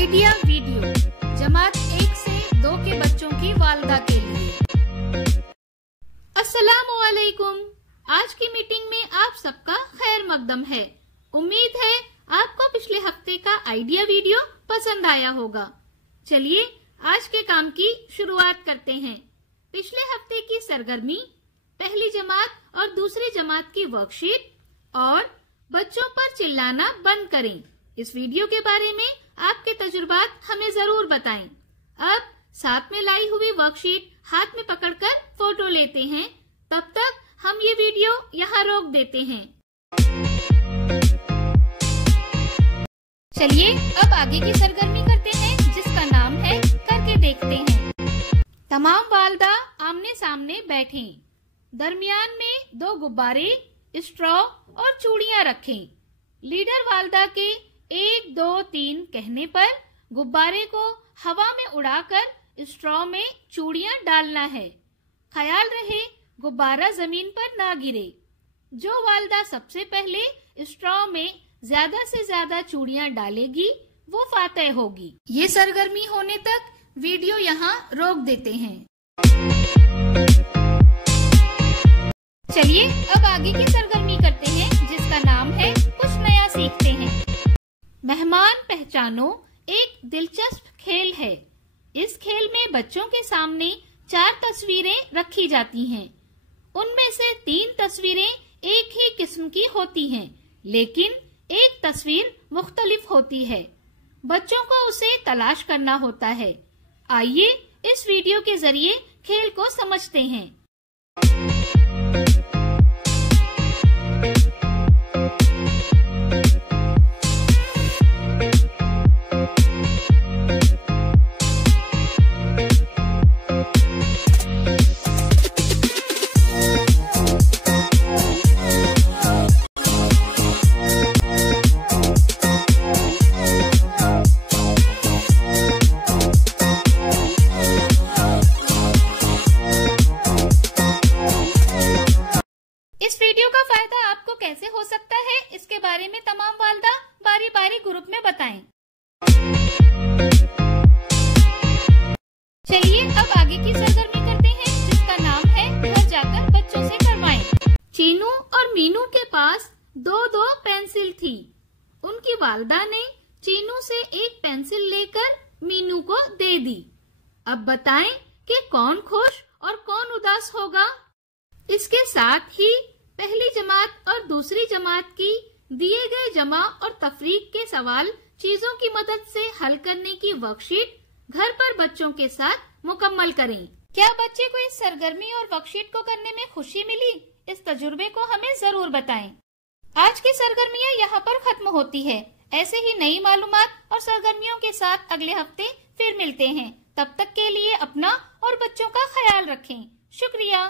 Idea video जमात 1 से 2 के बच्चों की वालदा के लिए। अस्सलामु अलैकुम। आज की मीटिंग में आप सबका खैर मकदम है। उम्मीद है आपको पिछले हफ्ते का आइडिया वीडियो पसंद आया होगा। चलिए आज के काम की शुरुआत करते हैं। पिछले हफ्ते की सरगर्मी, पहली जमात और दूसरी जमात की वर्कशीट और बच्चों पर चिल्लाना बंद करें, इस वीडियो के बारे में आपके तजुर्बात हमें जरूर बताएं। अब साथ में लाई हुई वर्कशीट हाथ में पकड़कर फोटो लेते हैं। तब तक हम ये वीडियो यहाँ रोक देते हैं। चलिए अब आगे की सरगर्मी करते हैं, जिसका नाम है करके देखते हैं। तमाम वालदा आमने सामने बैठें। दरमियान में 2 गुब्बारे, स्ट्रॉ और चूड़ियां रखें। लीडर वालदा के 1, 2, 3 कहने पर गुब्बारे को हवा में उड़ाकर स्ट्रॉ में चूड़ियां डालना है। ख्याल रहे गुब्बारा जमीन पर ना गिरे। जो वालदा सबसे पहले स्ट्रॉ में ज्यादा से ज्यादा चूड़ियां डालेगी वो फातेह होगी। ये सरगर्मी होने तक वीडियो यहाँ रोक देते हैं। चलिए अब आगे की सरगर्मी करते हैं, जिसका नाम है कुछ नया सीखते हैं। मेहमान पहचानो एक दिलचस्प खेल है। इस खेल में बच्चों के सामने 4 तस्वीरें रखी जाती हैं। उनमें से 3 तस्वीरें एक ही किस्म की होती हैं, लेकिन एक तस्वीर मुख्तलिफ होती है। बच्चों को उसे तलाश करना होता है। आइए इस वीडियो के जरिए खेल को समझते हैं। इस वीडियो का फायदा आपको कैसे हो सकता है, इसके बारे में तमाम वालदा बारी बारी ग्रुप में बताएं। चलिए अब आगे की सरगर्मी करते हैं, जिसका नाम है घर जाकर बच्चों से करवाएं। चीनू और मीनू के पास 2 पेंसिल थी। उनकी वालदा ने चीनू से एक पेंसिल लेकर मीनू को दे दी। अब बताएं कि कौन खुश और कौन उदास होगा। इसके साथ ही पहली जमात और दूसरी जमात की दिए गए जमा और तफरीक के सवाल चीजों की मदद से हल करने की वर्कशीट घर पर बच्चों के साथ मुकम्मल करें। क्या बच्चे को इस सरगर्मी और वर्कशीट को करने में खुशी मिली? इस तजुर्बे को हमें जरूर बताएं। आज की सरगर्मियां यहाँ पर खत्म होती है। ऐसे ही नई मालूमात और सरगर्मियों के साथ अगले हफ्ते फिर मिलते हैं। तब तक के लिए अपना और बच्चों का ख्याल रखें। शुक्रिया।